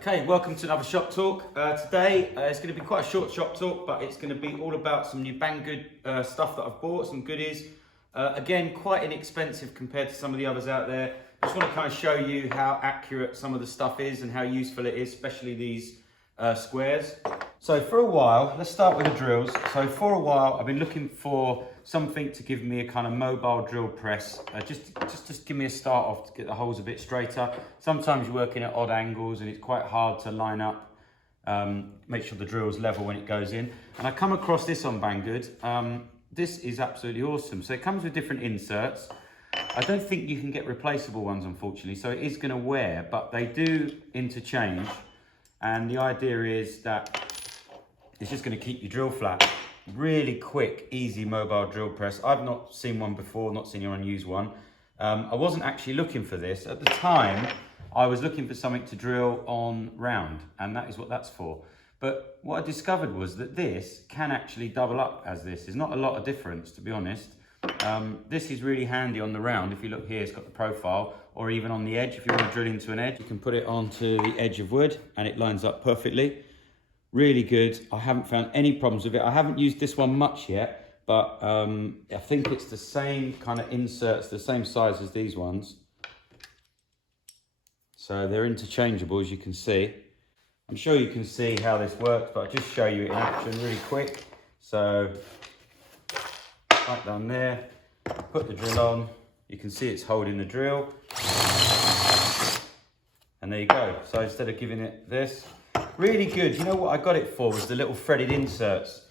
Okay, welcome to another shop talk. Today it's going to be quite a short shop talk, but it's going to be all about some new Banggood stuff that I've bought, some goodies. Again, quite inexpensive compared to some of the others out there. Just want to kind of show you how accurate some of the stuff is and how useful it is, especially these squares. So for a while, let's start with the drills. So for a while, I've been looking for something to give me a kind of mobile drill press, just give me a start off to get the holes a bit straighter. Sometimes you're working at odd angles and it's quite hard to line up, make sure the drill's level when it goes in. And I come across this on Banggood. This is absolutely awesome. So it comes with different inserts. I don't think you can get replaceable ones, unfortunately, so it is going to wear, but they do interchange. And the idea is that it's just going to keep your drill flat. Really quick, easy mobile drill press. I've not seen one before, not seen anyone use one. I wasn't actually looking for this. At the time, I was looking for something to drill on round, and that is what that's for. But what I discovered was that this can actually double up as this. There's not a lot of difference, to be honest. This is really handy on the round. If you look here, it's got the profile, or even on the edge. If you want to drill into an edge, you can put it onto the edge of wood and it lines up perfectly. Really good. I haven't found any problems with it. I haven't used this one much yet, but I think it's the same kind of inserts, the same size as these ones. So they're interchangeable, as you can see. I'm sure you can see how this works, but I'll just show you it in action really quick. So right down there, put the drill on. You can see it's holding the drill. And there you go. So instead of giving it this, really good. You know what I got it for was the little threaded inserts,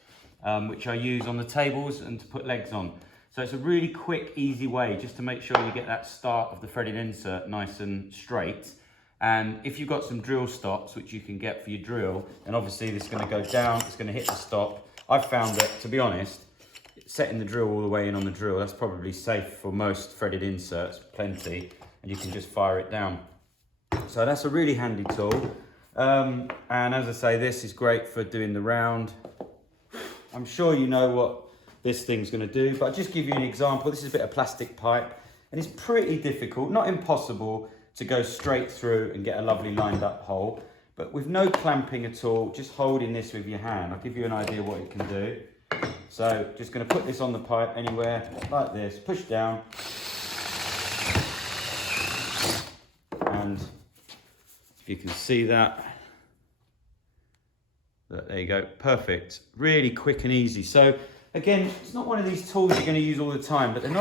which I use on the tables and to put legs on. So it's a really quick, easy way just to make sure you get that start of the threaded insert nice and straight. And if you've got some drill stops, which you can get for your drill, and obviously this is going to go down, it's going to hit the stop. I've found that, to be honest, setting the drill all the way in on the drill, that's probably safe for most threaded inserts, plenty, and you can just fire it down. So that's a really handy tool. And as I say, this is great for doing the round. I'm sure you know what this thing's going to do, but I'll just give you an example. This is a bit of plastic pipe, and it's pretty difficult, not impossible, to go straight through and get a lovely lined up hole, but with no clamping at all, just holding this with your hand. I'll give you an idea what it can do. So just going to put this on the pipe anywhere, like this, push down, and if you can see that, there you go, perfect. Really quick and easy. So again, it's not one of these tools you're going to use all the time, but they're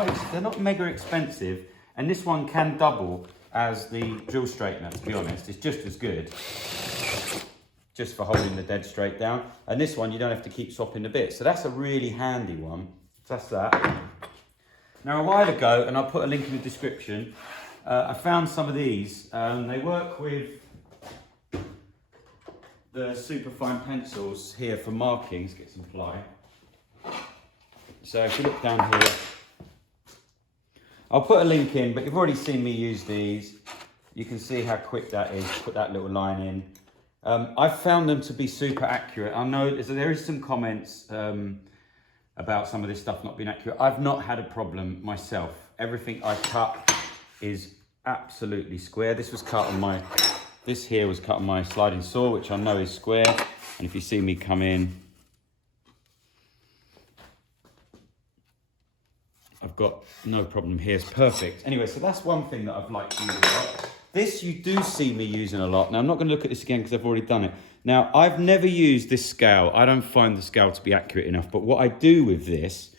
not mega expensive, and this one can double as the drill straightener, to be honest. It's just as good, just for holding the dead straight down. And this one, you don't have to keep swapping the bits. So that's a really handy one. So that's that. Now, a while ago, and I'll put a link in the description, I found some of these. They work with the superfine pencils here for markings. Get some ply. So if you look down here, I'll put a link in, but you've already seen me use these. You can see how quick that is. Put that little line in. I've found them to be super accurate. I know there is some comments about some of this stuff not being accurate. I've not had a problem myself. Everything I cut is absolutely square. This was cut on this here was cut on my sliding saw, which I know is square. And if you see me come in, I've got no problem here. It's perfect. Anyway, so that's one thing that I've liked using a lot. This you do see me using a lot. Now, I'm not going to look at this again because I've already done it. Now, I've never used this scale. I don't find the scale to be accurate enough. But what I do with this,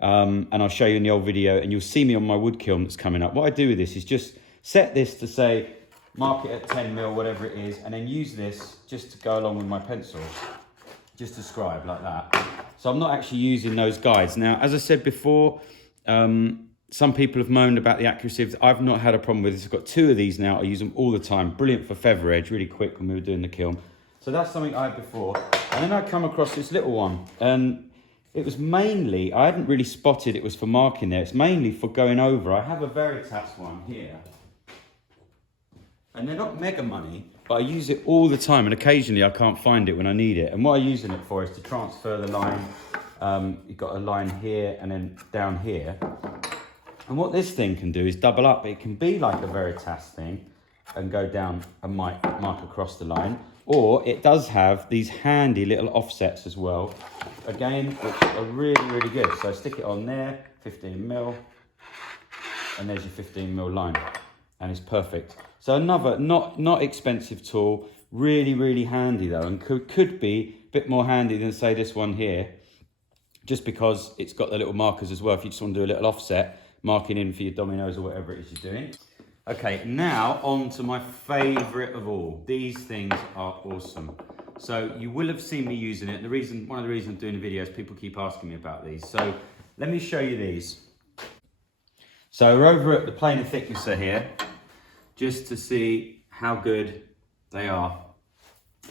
and I'll show you in the old video, and you'll see me on my wood kiln that's coming up. What I do with this is just set this to say, mark it at 10 mil, whatever it is, and then use this just to go along with my pencil. Just to scribe like that. So I'm not actually using those guides. Now, as I said before, some people have moaned about the accuracy of this. I've not had a problem with this. I've got two of these now. I use them all the time. Brilliant for feather edge, really quick when we were doing the kiln. So that's something I had before. And then I come across this little one. And it was mainly, I hadn't really spotted it was for marking there. It's mainly for going over. I have a Veritas one here. And they're not mega money, but I use it all the time. And occasionally I can't find it when I need it. And what I'm using it for is to transfer the line. You've got a line here and then down here. And what this thing can do is double up. It can be like a Veritas thing, and go down and mark across the line. Or it does have these handy little offsets as well, again, which are really, really good. So stick it on there, 15mm, and there's your 15mm line, and it's perfect. So another not expensive tool, really, really handy though, and could be a bit more handy than say this one here, just because it's got the little markers as well. If you just want to do a little offset, marking in for your dominoes or whatever it is you're doing. Okay, now on to my favorite of all. These things are awesome. So you will have seen me using it. One of the reasons I'm doing the video is people keep asking me about these. So let me show you these. So we're over at the planer thicknesser here, just to see how good they are.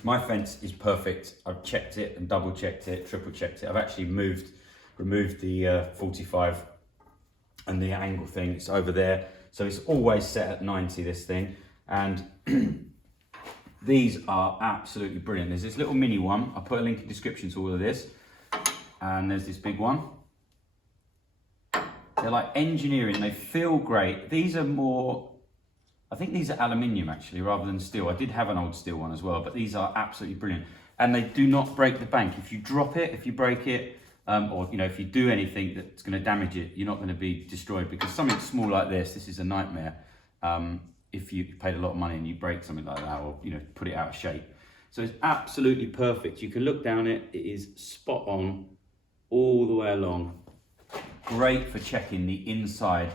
My fence is perfect. I've checked it and double checked it, triple checked it. I've actually removed the 45 and the angle thing. It's over there. So it's always set at 90, this thing. And these are absolutely brilliant. There's this little mini one. I'll put a link in the description to all of this. And there's this big one. They're like engineering. They feel great. These are more, I think these are aluminium actually, rather than steel. I did have an old steel one as well, but these are absolutely brilliant. And they do not break the bank. If you drop it, if you break it, or if you do anything that's going to damage it, you're not going to be destroyed, because something small like this is a nightmare. If you paid a lot of money and you break something like that, or put it out of shape. So it's absolutely perfect. You can look down it. It is spot on all the way along. Great for checking the inside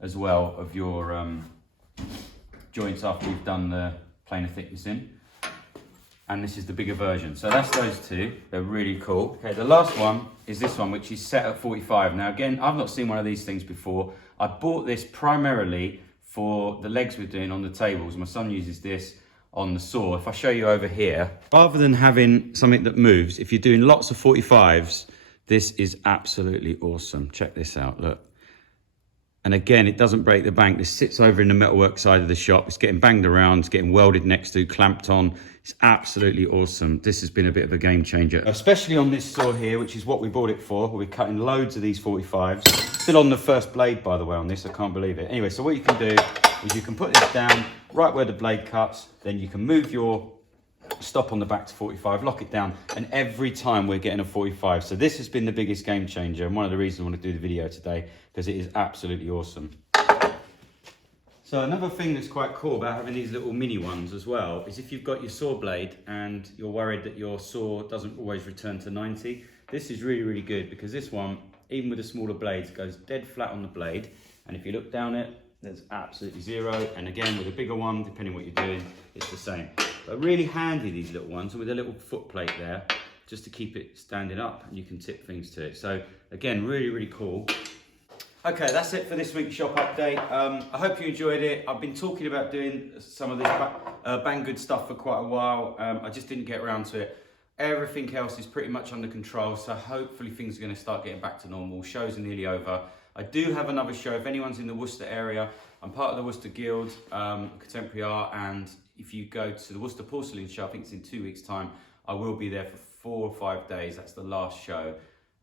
as well of your joints after you've done the planer thicknessing. And this is the bigger version. So that's those two. They're really cool. Okay, the last one is this one, which is set at 45. Now again, I've not seen one of these things before. I bought this primarily for the legs we're doing on the tables. My son uses this on the saw. If I show you over here, rather than having something that moves, if you're doing lots of 45s, this is absolutely awesome. Check this out, look. And again, it doesn't break the bank. This sits over in the metalwork side of the shop. It's getting banged around, it's getting welded next to, clamped on. It's absolutely awesome. This has been a bit of a game changer, especially on this saw here, which is what we bought it for. We're cutting loads of these 45s. Still on the first blade, by the way, on this. I can't believe it. Anyway, so what you can do is you can put this down right where the blade cuts. Then you can move your stop on the back to 45, lock it down, and every time we're getting a 45. So this has been the biggest game changer, and one of the reasons I want to do the video today, because it is absolutely awesome. So another thing that's quite cool about having these little mini ones as well is if you've got your saw blade and you're worried that your saw doesn't always return to 90, this is really, really good, because this one, even with the smaller blades, goes dead flat on the blade, and if you look down it, there's absolutely zero. And again, with a bigger one, depending what you're doing, it's the same. But really handy, these little ones, and with a little foot plate there, just to keep it standing up, and you can tip things to it. So again, really, really cool. Okay, that's it for this week's shop update. I hope you enjoyed it. I've been talking about doing some of this Banggood stuff for quite a while. I just didn't get around to it. Everything else is pretty much under control, so hopefully things are going to start getting back to normal. Shows are nearly over. I do have another show. If anyone's in the Worcester area, I'm part of the Worcester Guild, Contemporary Art, and if you go to the Worcester Porcelain Show, I think it's in 2 weeks' time, I will be there for 4 or 5 days. That's the last show.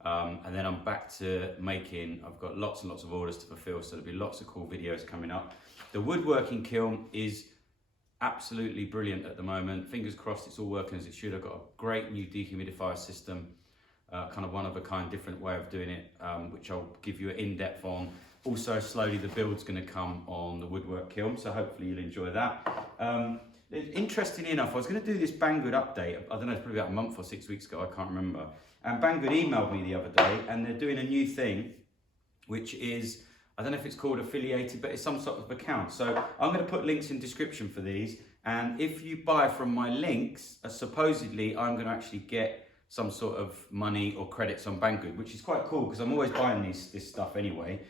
And then I'm back to making. I've got lots and lots of orders to fulfill, so there'll be lots of cool videos coming up. The woodworking kiln is absolutely brilliant at the moment. Fingers crossed it's all working as it should. I've got a great new dehumidifier system, kind of one of a kind, different way of doing it, which I'll give you an in-depth on. Also, slowly the build's going to come on the woodwork kiln, so hopefully you'll enjoy that. Interestingly enough, I was going to do this Banggood update. I don't know, it's probably about a month or 6 weeks ago, I can't remember. And Banggood emailed me the other day, and they're doing a new thing, which is, I don't know if it's called affiliated, but it's some sort of account. So I'm going to put links in description for these, and if you buy from my links, supposedly I'm going to actually get some sort of money or credits on Banggood, which is quite cool because I'm always buying this stuff anyway.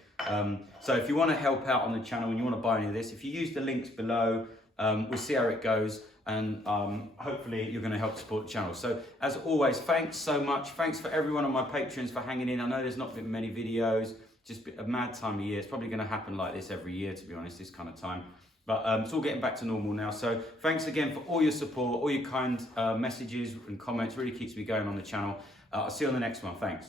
So if you want to help out on the channel and you want to buy any of this, if you use the links below, we'll see how it goes, and hopefully you're going to help support the channel. So as always, thanks so much. Thanks for everyone on my Patreons for hanging in. I know there's not been many videos, just a mad time of year. It's probably going to happen like this every year, to be honest, this kind of time. But it's all getting back to normal now. So thanks again for all your support, all your kind messages and comments. Really keeps me going on the channel. I'll see you on the next one. Thanks.